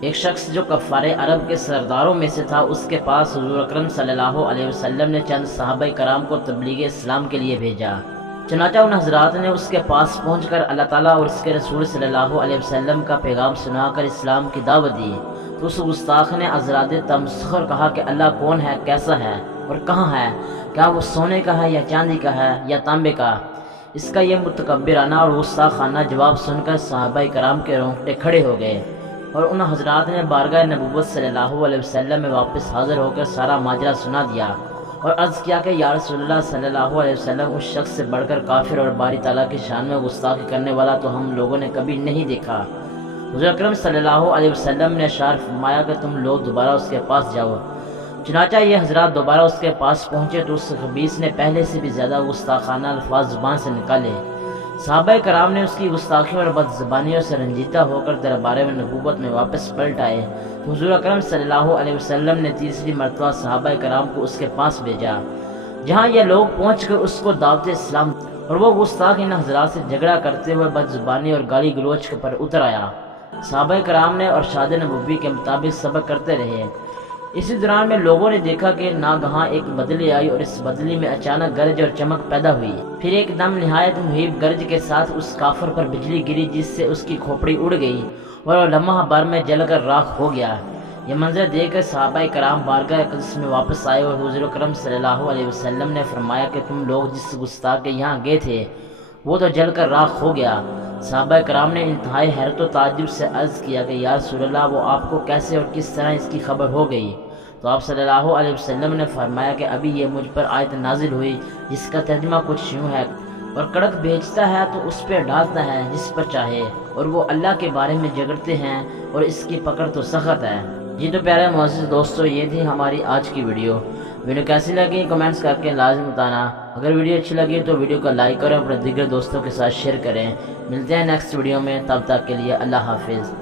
ایک شخص جو کفار عرب کے سرداروں میں سے تھا، اس کے پاس حضور اکرم صلی اللہ علیہ وسلم نے چند صحابہ کرام کو تبلیغ اسلام کے لیے بھیجا۔ چنانچہ ان حضرات نے اس کے پاس پہنچ کر اللہ تعالیٰ اور اس کے رسول صلی اللہ علیہ وسلم کا پیغام سنا کر اسلام کی دعوت دی، تو اس گستاخ نے حضرات تمسخر کہا کہ اللہ کون ہے، کیسا ہے اور کہاں ہے، کیا وہ سونے کا ہے یا چاندی کا ہے یا تانبے کا؟ اس کا یہ متکبرانہ اور غصہ جواب سن کر صحابہ کرام کے رونگٹے کھڑے ہو گئے، اور ان حضرات نے بارگاہ نبوت صلی اللہ علیہ وسلم میں واپس حاضر ہو کر سارا ماجرا سنا دیا اور عرض کیا کہ یا رسول اللہ صلی اللہ علیہ وسلم، اس شخص سے بڑھ کر کافر اور باری تعالیٰ کی شان میں گستاخی کرنے والا تو ہم لوگوں نے کبھی نہیں دیکھا۔ حضور اکرم صلی اللہ علیہ وسلم نے اشار فرمایا کہ تم لوگ دوبارہ اس کے پاس جاؤ۔ چنانچہ یہ حضرات دوبارہ اس کے پاس پہنچے تو اس خبیث نے پہلے سے بھی زیادہ گستاخانہ الفاظ زبان سے نکالے۔ صحابہ کرام نے اس کی گستاخیوں اور بد زبانیوں سے رنجیدہ ہو کر دربار میں نبوت میں واپس پلٹ آئے تو حضور اکرم صلی اللہ علیہ وسلم نے تیسری مرتبہ صحابہ کرام کو اس کے پاس بھیجا، جہاں یہ لوگ پہنچ کر اس کو دعوت اسلام، اور وہ گستاخ ان حضرات سے جھگڑا کرتے ہوئے بد زبانی اور گالی گلوچ پر اتر آیا۔ صحابہ کرام نے ارشاد نبوی کے مطابق سبق کرتے رہے۔ اسی دوران میں لوگوں نے دیکھا کہ ناگہاں ایک بدلی آئی اور اس بدلی میں اچانک گرج اور چمک پیدا ہوئی، پھر ایک دم نہایت مہیب گرج کے ساتھ اس کافر پر بجلی گری، جس سے اس کی کھوپڑی اڑ گئی اور وہ لمحہ بھر میں جل کر راکھ ہو گیا۔ یہ منظر دیکھ کر صحابہ کرام بارگاہ اقدس میں واپس آئے اور حضور اکرم صلی اللہ علیہ وسلم نے فرمایا کہ تم لوگ جس گستاخ کے یہاں گئے تھے وہ تو جل کر راکھ ہو گیا۔ صحابہ کرام نے انتہائی حیرت و تعجب سے عرض کیا کہ یا رسول اللہ، وہ آپ کو کیسے اور کس طرح اس کی خبر ہو گئی؟ تو آپ صلی اللہ علیہ وسلم نے فرمایا کہ ابھی یہ مجھ پر آیت نازل ہوئی جس کا ترجمہ کچھ یوں ہے، اور کڑک بھیجتا ہے تو اس پہ ڈالتا ہے جس پر چاہے، اور وہ اللہ کے بارے میں جھگڑتے ہیں اور اس کی پکڑ تو سخت ہے۔ جی تو پیارے معزز دوستو، یہ تھی ہماری آج کی ویڈیو کیسی لگی کمنٹس کر کے لازم بتانا۔ اگر ویڈیو اچھی لگی تو ویڈیو کو لائک کریں، اپنے دیگر دوستوں کے ساتھ شیئر کریں۔ ملتے ہیں نیکسٹ ویڈیو میں، تب تک کے لیے اللہ حافظ۔